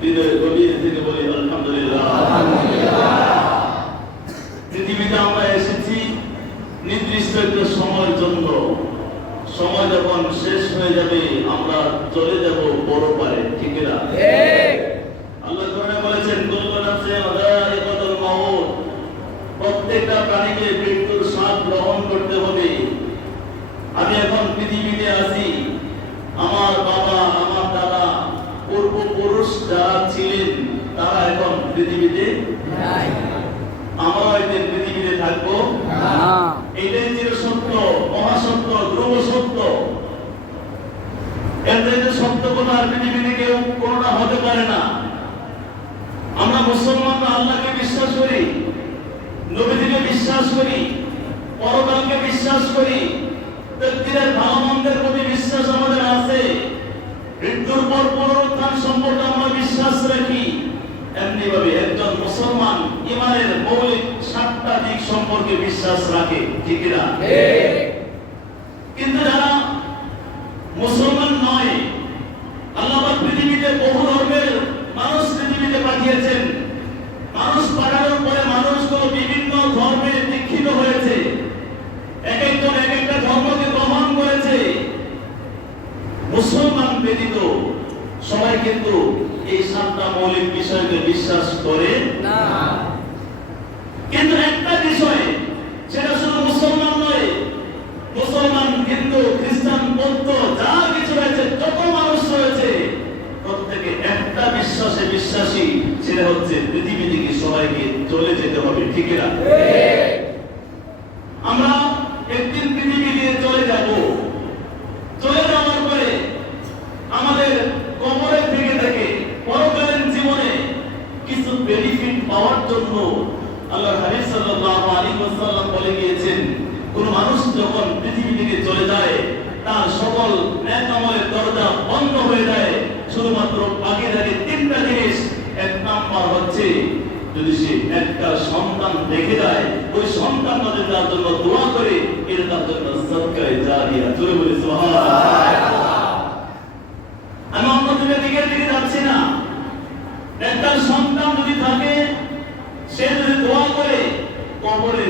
হৃদয় গভীর থেকে বলি আলহামদুলিল্লাহ। পৃথিবীতে আমরা এসেছি নির্দিষ্ট একটা সময়ের জন্য। সময় যখন শেষ হয়ে যাবে আমরা চলে যাব বড় পারে, ঠিক না? আল্লাহ কোরআনে বলেছেন কুল্লু নাফসিন যায়িকাতুল মাউত, প্রত্যেকটা প্রাণীকে মৃত্যুর স্বাদ গ্রহণ করতে হবে। আমি এখন পৃথিবীতে আছি, আমার বাবা আমার দাদা পূর্বপুরুষ যারা ছিলেন তারা এখন পৃথিবীতে নাই। আমরা এদের পৃথিবীতে থাকবো না। এটাই চির সত্য, মহাসত্য, ধ্রুব সত্য। এর থেকে সত্য কোনো আর পৃথিবীতে কেউ কোনোটা হতে পারে না। আমরা মুসলমানরা আল্লাহকে বিশ্বাস করি, নবীজিকে বিশ্বাস করি, পরকালকে বিশ্বাস করি, তাকদীরের ভালো মন্দের প্রতি বিশ্বাস আমাদের আছে, মৃত্যুর পর পুনরুত্থান সম্পর্কে আমরা বিশ্বাস রাখি। এমনি ভাবে একজন মুসলমান ঈমানের মৌলিক 7টা দিক সম্পর্কে বিশ্বাস রাখে, ঠিক না? কিন্তু যারা মুসলমান নয়, আল্লাহ পাক পৃথিবীতে বহু ধর্মের মানুষ পৃথিবীতে পাঠিয়েছেন। মানুষ পাঠানোর পরে মানুষগুলো বিভিন্ন ধর্মে দীক্ষিত হয়েছে, এক একজন এক একটা ধর্মকে গ্রহণ করেছে। মুসলমান ব্যতীত সবাই কিন্তু এই 7টা মৌলিক বিষয়কে বিশ্বাস করে না। কিন্তু একটা বিষয়, সেটা শুধু মুসলমান নয়, মুসলমান, হিন্দু, খ্রিস্টান, বৌদ্ধ যা কিছু রয়েছে, যত মানুষ রয়েছে, প্রত্যেকে একটা বিশ্বাসে বিশ্বাসী, সেটা হচ্ছে পৃথিবী থেকে সবাইকে চলে যেতে হবে, ঠিক না? আমরা একদিন পৃথিবী দিয়ে চলে যাব। চলে যাওয়ার পরে আমাদের কবরে থেকে পরকালীন জীবনে কিছু বেনিফিট পাওয়ার জন্য আল্লাহর হাবিব সাল্লাল্লাহু আলাইহি ওয়াসাল্লাম বলে গিয়েছেন, কোন মানুষ যখন পৃথিবী থেকে চলে যায় তার সকল নেক আমলের দরজা বন্ধ হয়ে যায়, শুধুমাত্র বাকি থাকে 3টা জিনিস। এক নাম্বার হচ্ছে যদি সে একটা সন্তান দেখে যায়, ওই সন্তান তার জন্য দোয়া করে, এটা তার জন্য সদকায়ে জারিয়া। জোরে বলি সুবহানাল্লাহ। আমি অন্যদের দিকে যাচ্ছি না। একটা সন্তান যদি থাকে, সে যদি দোয়া করে, কবরে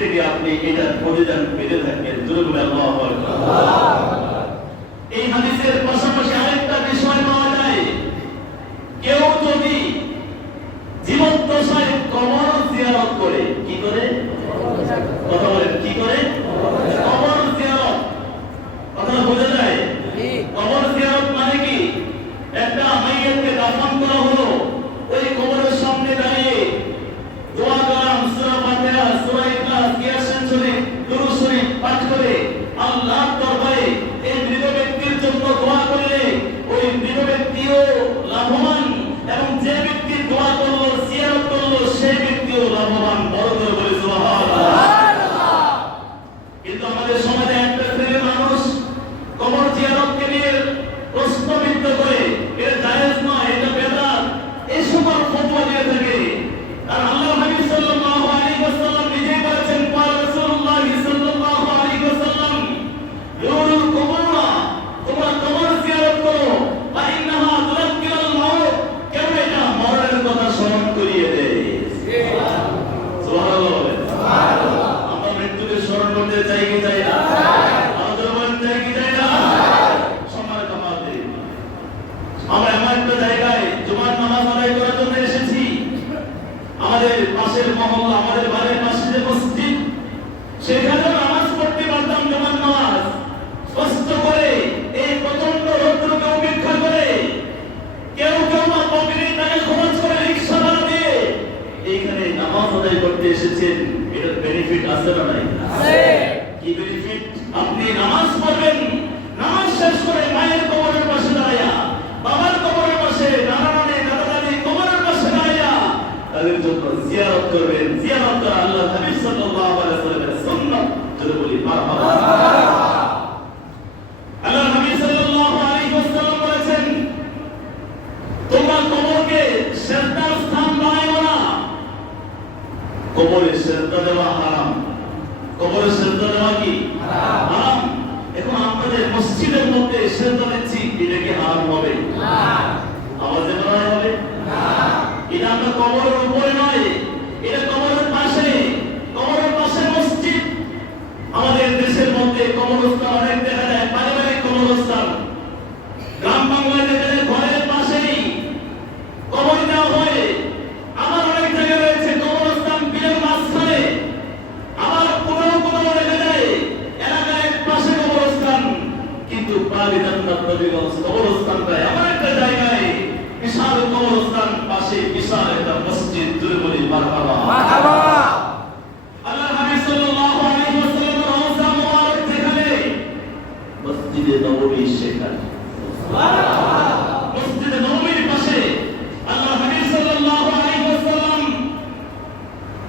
থেকে আপনি এটা প্রতিদান পেতে থাকেন। জোরে বলি আল্লাহু আকবার। এই হাদিসের পাশাপাশি আরেকটা বিষয় পাওয়া যায়, কেউ যদি জীবদ্দশায় কবর জিয়ারত করে, কি করে? কথা বলেন, কি করে? কবর জিয়ারত। কথা বোঝা যায়? কবর জিয়ারত মানে কি? একটা মাইয়তকে দাফন করা হলো, ওই কবরের সামনে দাঁড়িয়ে দোয়া করলাম, সূরা ফাতিহা, সূরা ইখলাস, ইয়াসিন শরীফ, দুরূদ শরীফ পাঠ করে আল্লাহর দরবারে এই মৃত ব্যক্তির জন্য দোয়া করলে ওই মৃত ব্যক্তিও লাভবান, এবং যে ব্যক্তি দোয়া করলো, জিয়ারত করলো, সেই ব্যক্তিও লাভবান। বড় করে বলি সুবহানাল্লাহ। কিন্তু আমাদের সমাজে একটা শ্রেণীর মানুষ কবর জিয়ারতকে নিয়ে প্রশ্নবিদ্ধ করে, এটা জায়েজ নয়, এটা বেদাত, এই সকল ফতোয়া দিয়ে থাকে। আর আল্লাহর হাবিব সাল্লাল্লাহু আলাইহি ওয়াসাল্লাম নিজেই বলেছেন, ক্বালা রাসূলুল্লাহ সাল্লাল্লাহু আলাইহি ওয়াসাল্লাম, জুরুল কুবুরা, তোমরা কবর জিয়ারত করো, ফা ইন্নাহা তুযাক্কিরুল মাউত, কেন এটা মরণের কথা স্মরণ করিয়ে দেয়। সুবহানাল্লাহ, সুবহানাল্লাহ। আমরা মৃত্যুকে স্মরণ করতে চাই কি চাই না? আমাদের মন চাই কি চাই না? সম্মানিত আমাদের, আমরা এমন একটা জায়গায় জুমার নামাজ আদায় করার জন্য এসেছি। আমাদের পাশের মহল্লা, আমাদের বাড়ির পাশে যে মসজিদ, সেখানে নামাজ পড়তে পারতাম, জুমার নামাজ কষ্ট করে, এই প্রচন্ড রৌদ্রকে উপেক্ষা করে, কেউ মা পকেটে টাকা খরচ করে রিকশা ভাড়া দিয়ে এইখানে নামাজ আদায় করতে এসেছেন। এটার বেনিফিট আছে না নাই? আছে। কি বেনিফিট? আপনি নামাজ পড়বেন, নামাজ শেষ করে মায়ের কবরের পাশে দাঁড়ায়া, বাবার কবরের পাশে, নানা নানি দাদা দাদি কবরের পাশে দাঁড়ায়া তাদের জন্য জিয়ারত করবেন। জিয়ারত করা আল্লাহর হাবিব সাল্লাল্লাহু আলাইহি ওয়াসাল্লামের সুন্নাত। যদি বলি মারহাবা। আল্লাহর হাবিব সাল্লাল্লাহু আলাইহি ওয়াসাল্লাম বলেছেন, তোমরা কবরকে সিজদার স্থান বানাইও না। কবরে সিজদা দেওয়া হারাম। কবরে সিজদা দেওয়া কি হারাম? এখন আপনাদের মসজিদের মধ্যে সিজদা দিচ্ছি, এটা কি হারাম হবে? না। আওয়াজে বলা হবে আমরা কবরের উপরে নয়, এটা কবরের পাশে, কবরের পাশে মসজিদ। আমাদের দেশের মধ্যে কবরস্থান অনেক দেখা যায়, পারিবারিক কবরস্থান। গ্রাম বাংলায় দেখা যায় ঘরের পাশেই কবর দেওয়া হয়। আমার অনেক জায়গায় রয়েছে কবরস্থান বিলের মাঝখানে। আমার কোথাও কোথাও দেখা যায় এলাকার এক পাশে কবরস্থান, কিন্তু কবরস্থানটা এমন একটা জায়গায় বিশাল কবরস্থান, পাশে বিশাল একটা মসজিদ। জুড়ে বলি মারহাবা। আল্লাহর হাবিব সাল্লাল্লাহু আলাইহি ওয়াসাল্লামের রওজা মুবারক যেখানে, মসজিদে নববী সেখানে। মসজিদে নববীর পাশে আল্লাহর হাবিব সাল্লাল্লাহু আলাইহি ওয়াসাল্লাম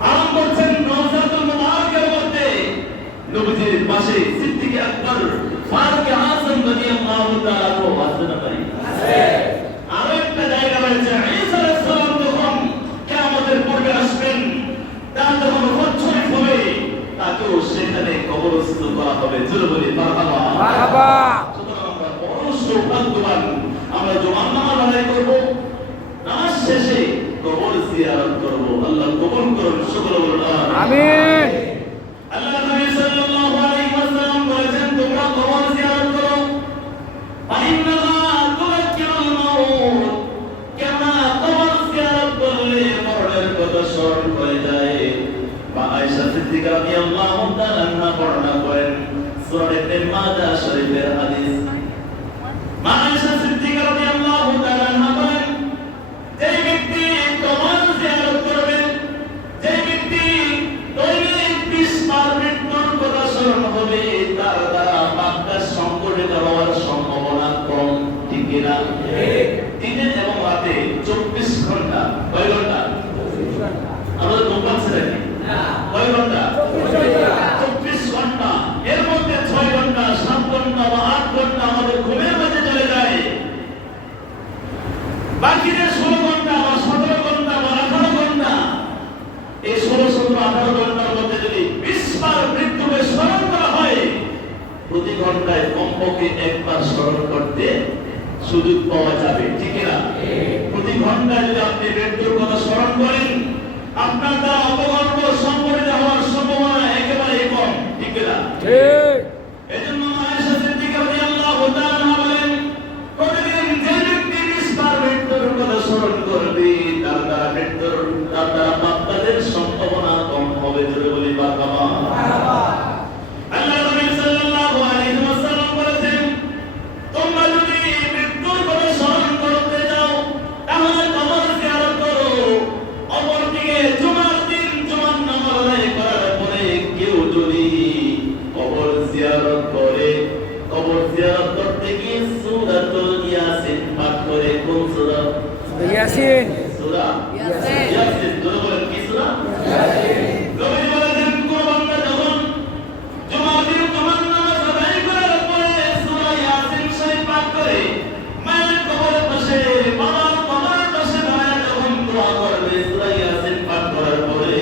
আরাম করছেন রওজাতুল মুবারকের মধ্যে। নবীজির পাশে সিদ্দিক আকবর, ফারুক আযম রাদিয়াল্লাহু তাআলা ও ওয়াসনা করি আছে। আর একটা জায়গা রয়েছে, ঈসা আলাইহিস সালাম যখন কিয়ামতের পূর্বে আসবেন, তার যখন উৎসব হবে, তাকেও সেখানে কবরস্থ করা হবে। জোরে বলি মারহাবা মারহাবা। সুতরাং আমরা বড় সৌভাগ্যবান, আমরা জুমার নামাজ আদায় করব, নামাজ শেষে কবর জিয়ারত করব। আল্লাহ কবুল করুন, সকলে বলুন আমিন। আল্লাহ নবী সাল্লাল্লাহু আলাইহি ওয়াসাল্লাম বলেছেন, তোমরা কবর জিয়ারত করো, ফাইন্নাহা তুযাক্কিরুল মাউত। কেননা কবর জিয়ারত করলে মরণের কথা স্মরণ হয়ে যায়। মা আয়েশা সিদ্দিকা রাদিয়াল্লাহু তাআলা আনহা বর্ণনা করেন, সূরা ইবনে মাজাহ শরীফের হাদিস। মা আয়েশা সিদ্দিকা রাদিয়াল্লাহু তাআলা আনহা বলেন, যে ব্যক্তি কবর জিয়ারত করবে, যে ব্যক্তি দৈনিক 20 বার মৃত্যুর কথা স্মরণ হবে, তার দ্বারা পাপটা সংগঠিত হওয়ার সম্ভাবনা কম। ঠিক কিনা? দিনে এবং রাতে 24 ঘন্টা। কয় ঘন্টা? আমাদের ঘুম পাচ্ছে নাকি? কয় ঘন্টা? 24 ঘন্টা। এর মধ্যে 6 ঘন্টা, 7 ঘন্টা বা 8 ঘন্টা আমাদের ঘুমের মধ্যে চলে যায়। বাকি যে 16 ঘন্টা বা 17 ঘন্টা বা 18 ঘন্টা, এই 16, 17, 18 ঘন্টার মধ্যে যদি 20 বার মৃত্যুকে স্মরণ করা হয়, প্রতি ঘন্টায় কমপক্ষে একবার স্মরণ করতে সুযোগ পাওয়া যাবে। ঠিক না? প্রতি ঘন্টায় যদি আপনি মৃত্যুর কথা স্মরণ করেন, আপনার দ্বারা অপকর্ম সংঘটিত হওয়ার সম্ভাবনা একেবারে কম। ঠিক না? এজন্য আয়েশা সিদ্দিকা রাদিয়াল্লাহু তাআলা আনহা বলেন, প্রতিদিন যে ব্যক্তি 20 বার মৃত্যুর কথা স্মরণ করবে, তার দ্বারা পাপের সম্ভাবনা কম হবে। জোরে বলি মারহাবা। আল্লাহ নবী সাল্লাল্লাহু আলাইহি ওয়াসাল্লাম বলেছেন, তোমরা যদি মৃত্যুর কথা স্মরণ করতে যাও, তাহলে কবর জিয়ারত করো। অপরদিকে জুমার দিন জুমার নামাজ আদায় করার পরে কেউ যদি কবর জিয়ারত করে, কবর জিয়ারত করতে গিয়ে সূরাতুল ইয়াসিন পাঠ করে। কোন সূরা? ইয়াসিন। সূরা ইয়াসিন। জোরে বলেন, কি সূরা? ইয়াসিন। নবী বলেছেন, কোন বান্দা যখন জুমার দিন জুমার নামাজ আদায় করার পরে সূরা ইয়াসিন শরীফ পাঠ করে, মায়ের কবরের পাশে, বাবার কবরের পাশে দাঁড়ায় যখন দোয়া করবে, সূরা ইয়াসিন পাঠ করার পরে,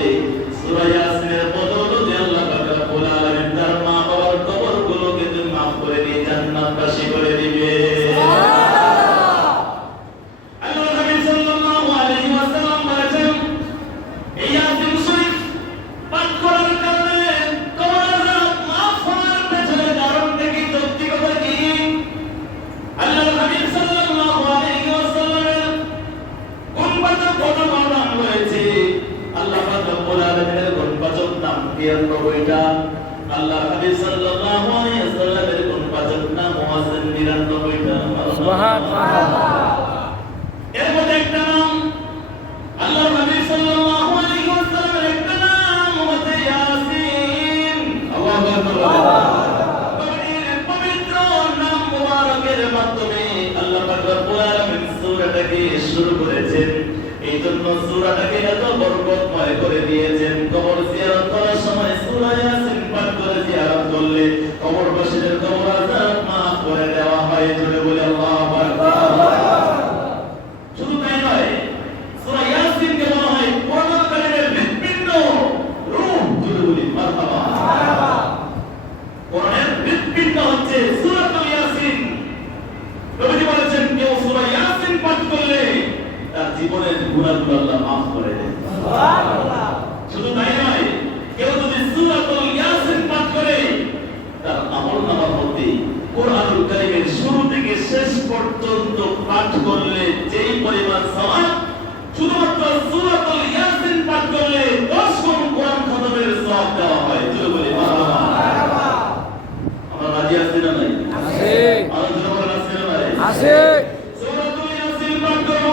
সূরা ইয়াসিনের বদৌলতে আল্লাহ পাক রব্বুল আলামিন তার মা বাবার কবরগুলোকে মাফ করে দিয়ে জান্নাতবাসী করে দিবে। আল্লাহ নবী সাল্লাল্লাহু আলাইহি ওয়াসাল্লাম বলেছেন, এই ইয়াসিন শরীফ পাঠ করার কারণে কবরের মাফ হওয়ার পেছনে কারণটা কি, যৌক্তিকতা কি? আল্লাহ নবী সাল্লাল্লাহু আলাইহি ওয়াসাল্লামের গুণবাচক গুণগান রয়েছে। আল্লাহ পাক রব্বুল আলামিনের গুণবাচক নাম 93টা। আল্লাহ নবী সাল্লাল্লাহু আলাইহি ওয়াসাল্লামের গুণবাচক নাম 99টা। সুবহানাল্লাহ। এর মধ্যে একটা নাম, আল্লাহ নবী সাল্লাল্লাহু আলাইহি ওয়াসাল্লামের একটা নাম হচ্ছে ইয়াসিন। আল্লাহু আকবার। নবীর পবিত্র নাম মুবারকের মাধ্যমে আল্লাহ পাক রব্বুল আলামিন সূরাটাকে শুরু করেছেন। এই জন্য সূরাটাকে এত বরকতময় করে দিয়েছেন। কবর জিয়ারত করার সময় সূরা ইয়াসিন পাঠ করে জিয়ারত করলে কবরবাসীদের কবর আযাব মাফ করে দেওয়া হয়। জোরে বলি আল্লাহু আকবার। শুধু তাই নয়, সূরা ইয়াসিনকে বলা হয় কোরআনের হৃৎপিণ্ড, রূহ। জোরে বলি মারহাবা। কোরআনের হৃৎপিণ্ড হচ্ছে সূরাতুল ইয়াসিন। নবীজি বলেছেন, কেউ সূরা ইয়াসিন পাঠ করলে তার জীবনের গুনাহগুলো আল্লাহ মাফ করে দেন। সুবহানাল্লাহ। শুধু তাই নয়, কেউ যদি সূরাতুল ইয়াসিন পাঠ করে তার আমলনামার মধ্যে কোরআনুল কারীমের শুরু থেকে শেষ পর্যন্ত পাঠ করলে যেই পরিমাণ সওয়াব, শুধুমাত্র সূরাতুল ইয়াসিন পাঠ করলে 10 গুণ কোরআন খতমের সওয়াব দেওয়া হয়। চলো বলি মারহাবা। আমরা রাজি আছি না নাই? আছে। আলোচনা করার আছে না নাই? আছে। সূরাতুল ইয়াসিন পাঠ করব,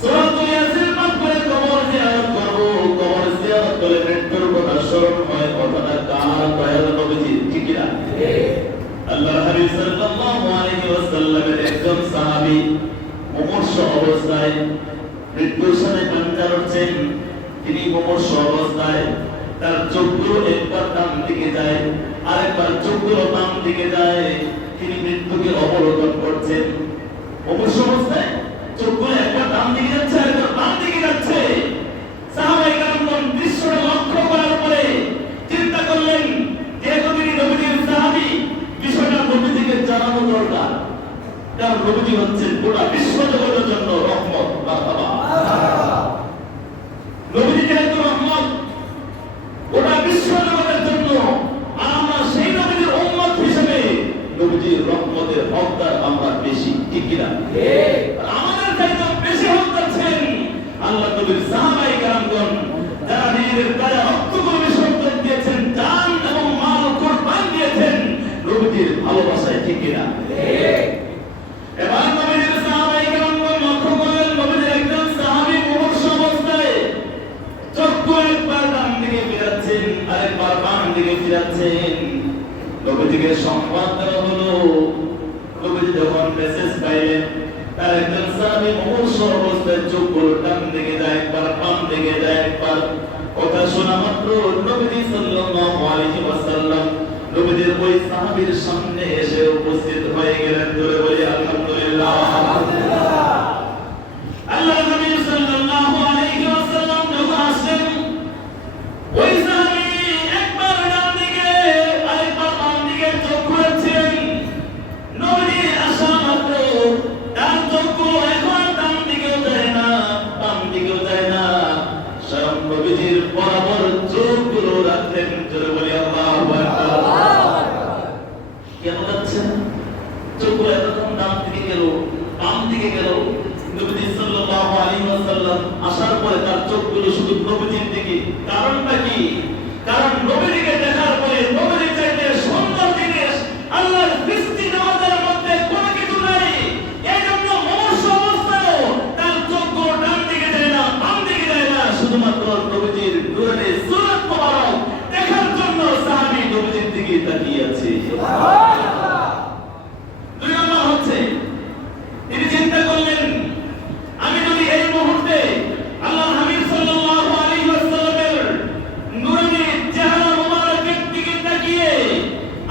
সূরাতুল ইয়াসিন পাঠ করে কবর জিয়ারত করব, কবর জিয়ারত করে মৃত্যুর কথা স্মরণ হয়, কথাটা কার দয়াল নবীজির, ঠিক কি না? আল্লাহর হাবিব সাল্লাল্লাহু আলাইহি ওয়াসাল্লামের একজন সাহাবী মুমূর্ষ অবস্থায় মৃত্যুর সাথে পাঞ্জা লড়ছেন। তিনি মুমূর্ষ অবস্থায় তার চোখগুলো একবার ডান দিকে যায়, আরেকবার চোখগুলো বাম দিকে যায়। তিনি মৃত্যুকে অবলোকন করছেন। মুমূর্ষ অবস্থায় চোখগুলো একবার ডান দিকে যাচ্ছে, আরেকবার বাম দিকে যাচ্ছে। সাহাবায়ে কেরামগণ দৃশ্যটা লক্ষ্য করার পরে চিন্তা করলেন, যেহেতু তিনি নবীজির সাহাবী, বিষয়টা নবীজিকে জানানো দরকার। কারণ নবীজি হচ্ছেন গোটা বিশ্ব জগতের জন্য রহমত। মারহাবা। নবীজি যেহেতু রহমত গোটা বিশ্ব জগতের জন্য, আর আমরা সেই নবীজির উম্মত হিসেবে নবীজির রহমতের হকদার আমরা বেশি, ঠিক কি না? আমাদের চাইতে বেশি হক করছেন আল্লাহ নবীর সাহাবায়ে কেরামগণ, যারা নিজেদের গায়ে রক্তগুলো বিসর্জন দিয়েছেন, জান এবং মাল কুরবান দিয়েছেন নবীজির ভালোবাসায়, ঠিক কি না? এবার নবীজির সাহাবায়ে কেরামগণ লক্ষ্য করলেন, নবীজির একজন সাহাবী মুমূর্ষ অবস্থায় চক্ষু একবার ডান দিকে ফিরাচ্ছেন, আরেকবার বাম দিকে ফিরাচ্ছেন। নবীজিকে সংবাদ দেওয়া হলো। নবীজি যখন মেসেজ পাইলেন তার একজন সাহাবী মুমূর্ষ অবস্থায় চক্ষু ডান দিকে যায়, একবার বাম দিকে যায়, একবার কথা শোনা মাত্র নবীজি সাল্লাল্লাহু আলাইহি ওয়াসাল্লাম নবীজির ওই সাহাবীর সামনে এসে উপস্থিত হয়ে গেলেন। ধরে বলি আলহামদুলিল্লাহ। আল্লাহ নবী সাল্লাল্লাহু আলাইহি ওয়াসাল্লাম যখন আসেন, ওই সাহাবী একবার ডান দিকে আরেকবার বাম দিকে চোখ ঘোরাচ্ছেন। নবী আসা মাত্র তার চোখগুলো এখন ডান দিকেও যায় না, বাম দিকেও যায় না, স্বয়ং নবীজির বরাবর চোখগুলো রাখলেন। জোরে বলি আল্লাহু আকবার। কেন যাচ্ছেন? চোখগুলো এতক্ষণ ডান দিকে গেল, বাম দিকে গেল। নবীজি সাল্লাল্লাহু আলাইহি ওয়াসাল্লাম আসার পরে তার চোখগুলো শুধু নবীজির দিকে। কারণটা কি? কারণ নবীজিকে দেখার পরে নবীজির চাইতে সুন্দর জিনিস আল্লাহর সৃষ্টি জগতের মধ্যে কোনো কিছু নাই। এই জন্য মুমূর্ষ অবস্থায়ও তার চোখগুলো ডান দিকে যায় না, বাম দিকে যায় না, শুধুমাত্র নবীজির নূরানি সুরাত মোবারক দেখার জন্য সাহাবী নবীজির দিকে তাকিয়ে আছে। সুবহানাল্লাহ। দুই নম্বর হচ্ছে, তিনি চিন্তা করলেন, আমি যদি এই মুহূর্তে আল্লাহর হাবিব সাল্লাল্লাহু আলাইহি ওয়াসাল্লামের নূরানি চেহারা মোবারকের দিকে তাকিয়ে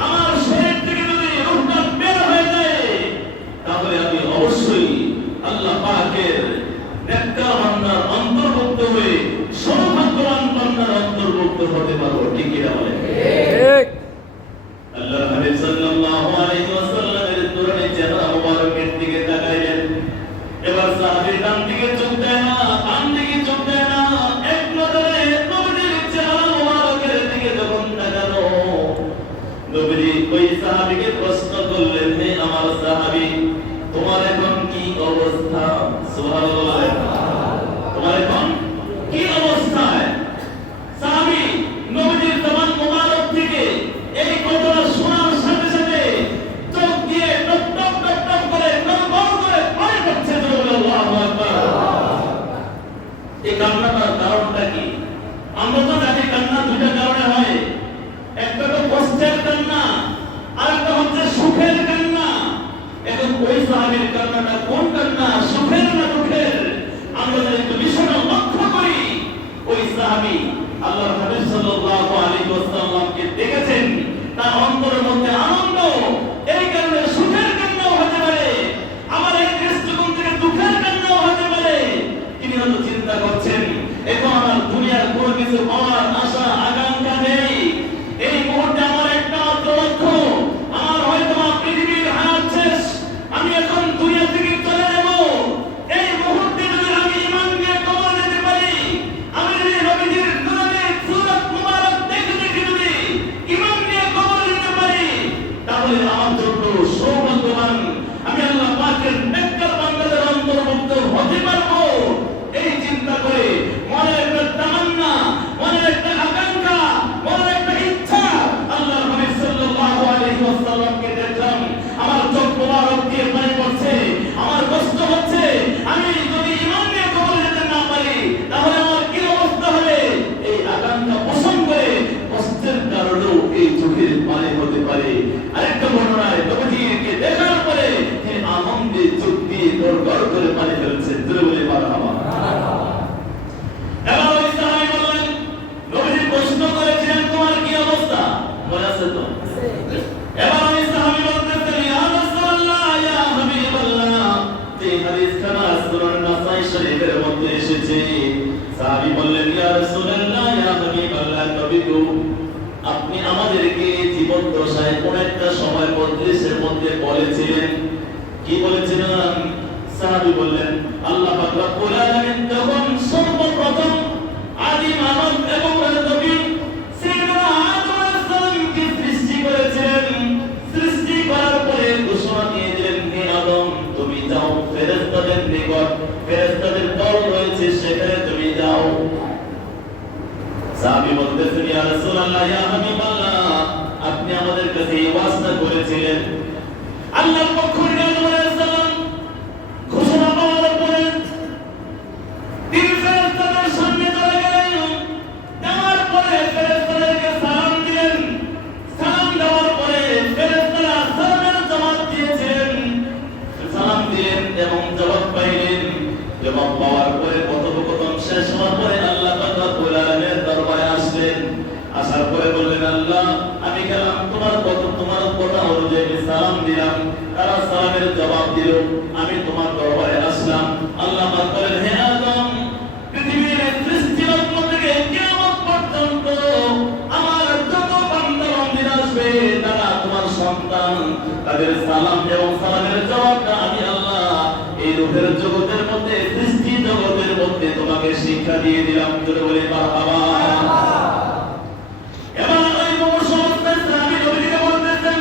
আমার শরীর থেকে যদি রূহটা বের হয়ে যায়, তাহলে আমি অবশ্যই আল্লাহ পাকের নেককার বান্দার অন্তর্ভুক্ত হয়ে সৌভাগ্যবান বান্দার অন্তর্ভুক্ত হতে পারবো, ঠিক কি না বলেন? ঠিক। আল্লাহর হাবিব সাল্লাল্লাহু আলাইহি ওয়াসাল্লামের নূরানি চেহারা মোবারকের দিকে তাকাইলেন। এবার সাহাবীর ডান দিকে চোখ দেয় না, বাম দিকে চোখ দেয় না, এক নজরে নবীজির চেহারা মোবারকের দিকে যখন তাকালো, নবীজি ওই সাহাবীকে প্রশ্ন করলেন, হে আমার সাহাবী, তোমার এখন কি অবস্থা? সুবহানাল্লাহ। তোমার এখন কি অবস্থায়? সাহাবী নবীজির জবান মোবারক থেকে এই কথাটা শোনার সাথে সাথে চোখ দিয়ে টপ টপ টপ টপ করে নড়বড় করে পানি পড়ছে। আল্লাহু আকবার। এই কান্নাটার কারণটা কি? আমরা তো জানি কান্না দুইটা কারণে হয়। একটা তো কষ্টের কান্না, আর একটা হচ্ছে সুখের কান্না। এখন ওই সাহাবীর কান্নাটা কোন কান্না, সুখের না দুঃখের? শরীফের মধ্যে এসেছে। সাহাবী বললেন, ইয়া রাসূলুল্লাহ, ইয়া হাবিবাল্লাহ, নবী গো, আপনি আমাদেরকে জীবন দশায় কোন একটা সময় মজলিসের মধ্যে বলেছিলেন, কি বলেছিলেন? সাহাবী বললেন, আল্লাহ পাক রব্বুল আলামিন যখন সর্বপ্রথম আদি মানব এবং নবী সাইয়েদনা আদম আলাইহিস সালামকে সৃষ্টি করেছিলেন, সৃষ্টি করার পরে ঘোষণা দিয়ে দিলেন, হে আদম, তুমি যাও ফেরেশতাদের নিকট, ফেরেশতাদের দল রয়েছে সেখানে তুমি যাও। সাহাবী বলতেছেন, ইয়া রাসূলুল্লাহ, ইয়া হাবিবাল্লাহ, আপনি আমাদের কাছে এই ওয়াদা করেছিলেন। আল্লাহর পক্ষ থেকে আদম আলাইহিস সালাম ঘোষণা পাওয়ার পরে তিনি ফেরেশতাদের সামনে চলে গেলেন। যাওয়ার পরে ফেরেশতাদেরকে সালাম দিলেন। সালাম দেওয়ার পরে ফেরেশতারা সালামের জবাব দিয়েছেন, সালাম দিলেন এবং জবাব পাইলেন। জবাব পাওয়ার পরে কথোপকথন শেষ হওয়ার পরে আল্লাহ পাক রব্বুল আলামিনের দরবারে আসলেন। আসার পরে বললেন, আল্লাহ, আমি গেলাম তোমার কথা অনুযায়ী সালাম দিলাম, তারা সালামের জবাব দিল, আমি তোমার দরবারে আসলাম। আল্লাহ পাক বলেন, হে আদম, পৃথিবীর সৃষ্টিলগ্ন থেকে কিয়ামত পর্যন্ত আমার যত বান্দা বান্দীরা আসবে তারা তোমার সন্তান, তাদের সালাম এবং সালামের জবাবটা আমি আল্লাহ এই রূহের জগতের মধ্যে, সৃষ্টি জগতের মধ্যে তোমাকে শিক্ষা দিয়ে দিলাম। জোরে বলে মারহাবা। এবার ওই সমস্ত সাহাবী নবীকে বলতেছেন,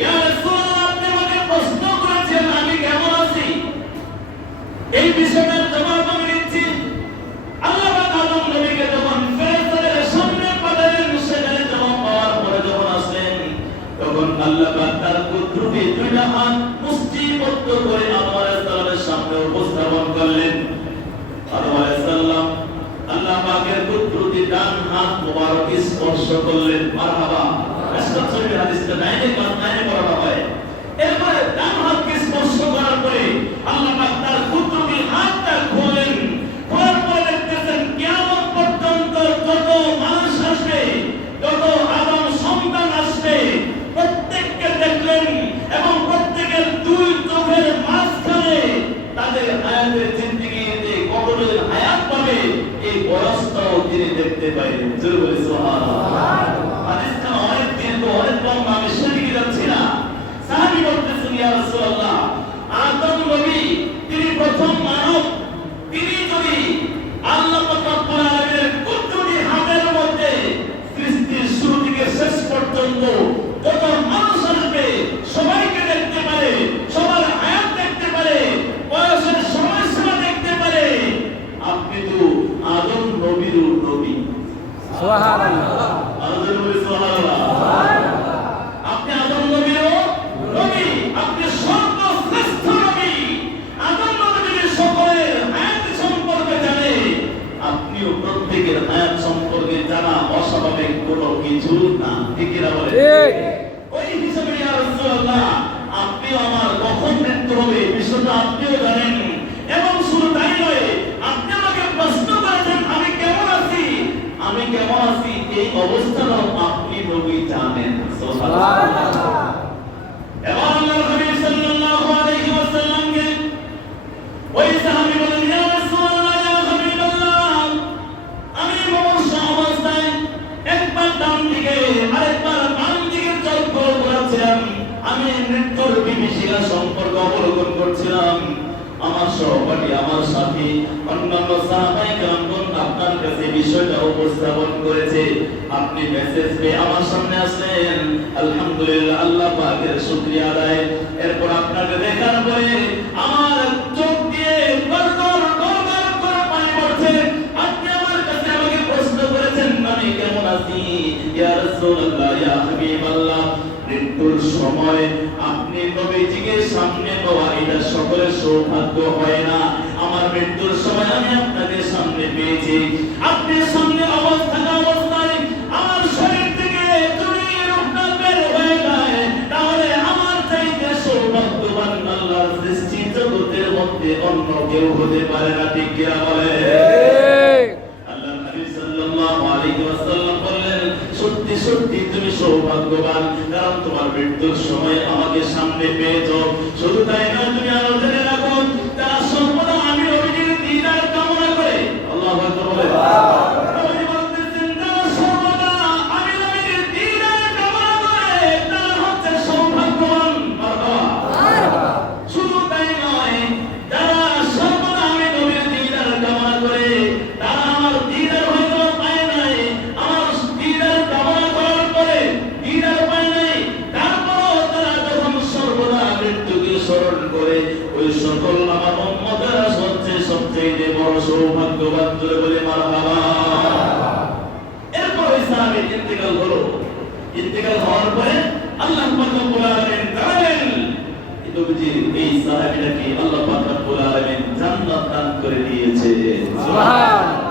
ইয়া রাসূলুল্লাহ, আপনি আমাকে প্রশ্ন করেছেন আমি কেমন আছি, এই বিষয়টার জবাব আমি দিচ্ছি। আল্লাহ পাক আদম নবীকে যখন ফেরেশতাদের সামনে পাঠালেন, সেখানে জবাব পাওয়ার পরে যখন আসলেন, তখন আল্লাহ পাক তার কুদরতি দুইটা হাত মুষ্টিবদ্ধ করে আদম আলাইহিস সালামের সামনে উপস্থাপন করলেন। আদম আলাইহিস সালাম আল্লাহ পাকের কুদরতি ডান হাত মোবারক স্পর্শ করলেন। মারহাবা। রাসূল শরীফের হাদিসটা নাইনে পড়া হয়। এরপরে ডান হাতকে স্পর্শ করার পরে আল্লাহ পাক তার কুদরতি হাতটা খোলেন। খোলার পরে দেখতেছেন কিয়ামত পর্যন্ত যত মানুষ আসবে, যত আদম সন্তান আসবে, প্রত্যেককে দেখলেন এবং প্রত্যেকের দুই চোখের মাঝখানে তাদের হায়াতের জিন্দেগিতে কতদিন হায়াত পাবে এই বয়সটাও তিনি দেখতে পাইলেন। জোরে বলে সুবহানাল্লাহ। হাদিসটা অনেক দীর্ঘ, অনেক লম্বা, আমি সেদিকে যাচ্ছি না। সাহাবী বলতেছেন, ইয়া রাসূলুল্লাহ, আদম নবী তিনি প্রথম মানব, তিনি যদি আল্লাহ পাক রব্বুল আলামিনের কুদরতি হাতের মধ্যে সৃষ্টির শুরু থেকে শেষ পর্যন্ত যত মানুষ আসবে সবাইকে দেখতে পারে, সবার হায়াত দেখতে পারে, বয়সের সময়সীমা দেখতে পারে, আপনি তো আদম নবীর নবী। সুবহানাল্লাহ। আদম নবী, সুবহানাল্লাহ। আপনি আদম নবীর নবী, আপনি সর্বশ্রেষ্ঠ নবী। আদম নবীর সকলের হায়াত সম্পর্কে জানে, আপনিও প্রত্যেকের হায়াত সম্পর্কে জানা অস্বাভাবিক কোনো কিছু না। ঠিক কি না বলেন? ঠিক। ওই হিসাবে ইয়া রাসূলুল্লাহ, আপনিও আমার কখন মৃত্যু হবে বিষয়টা আপনিও জানেন। এবং শুধু তাই নয়, আপনি আমাকে প্রশ্ন করেছেন আমি কেমন আছি, আমি কেমন আছি, এই অবস্থাটাও আপনি নবী জানেন। সুবহানাল্লাহ। এবং আল্লাহর হাবিব সাল্লাল্লাহু আলাইহি ওয়াসাল্লামকে ওই সাহাবী বলেন, ইয়া রাসূলুল্লাহ, ইয়া হাবিবাল্লাহ, আমি মমর্ষ অবস্থায় একবার ডান দিকে আরেকবার বাম দিকে চক্কর করেছিলাম। আমি মৃত্যুর বিভীষিকা সম্পর্ক অবলোকন করছিলাম। আমার সহপাঠী, আমার সাথী, অন্যান্য সাহাবায়ে কেরামগণ আপনার কাছে বিষয়টা উপস্থাপন করেছে। আপনি মেসেজ পেয়ে আমার সামনে আসলেন। আলহামদুলিল্লাহ, আল্লাহ পাকের শুকরিয়া আদায়। এরপর আপনাকে দেখার পরে আমার চোখ দিয়ে গড়গড় গড়গড় করে পানি পড়ছে। আপনি আমার কাছে আমাকে প্রশ্ন করেছেন আমি কেমন আছি। ইয়া রাসূলুল্লাহ, ইয়া হাবিবাল্লাহ, মৃত্যুর সময় আপনি নবীজিকে সামনে পাওয়া এটা সকলের সৌভাগ্য হয় না। আমার মৃত্যুর সময় আমি আপনাকে সামনে পেয়েছি। আপনি সামনে অবস্থায় আমার শরীর থেকে যদি রূপটা বের হয়ে যায়, তাহলে আমার চাইতে সৌভাগ্যবান আল্লাহর সৃষ্টি জগতের মধ্যে অন্য কেউ হতে পারে না। ঠিক কি না বলে? আল্লাহর নবী সাল্লাল্লাহু আলাইহি ওয়াসাল্লাম বললেন, সত্যি সত্যি তুমি সৌভাগ্যবান, কারণ তোমার মৃত্যুর সময় আমাকে সামনে পেয়েছো। শুধু তাই নয়, তুমি আরো জেনে রাখো, তারা সর্বদা আমি নবীজির দিন ইন্তেকাল হলো। ইন্তেকাল হওয়ার পরে আল্লাহ পাক রব্বুল আলামিন জানালেন নবীজির এই সাহাবীটাকে আল্লাহ পাক রব্বুল আলামিন জান্নাত দান করে দিয়েছে। সুবহান।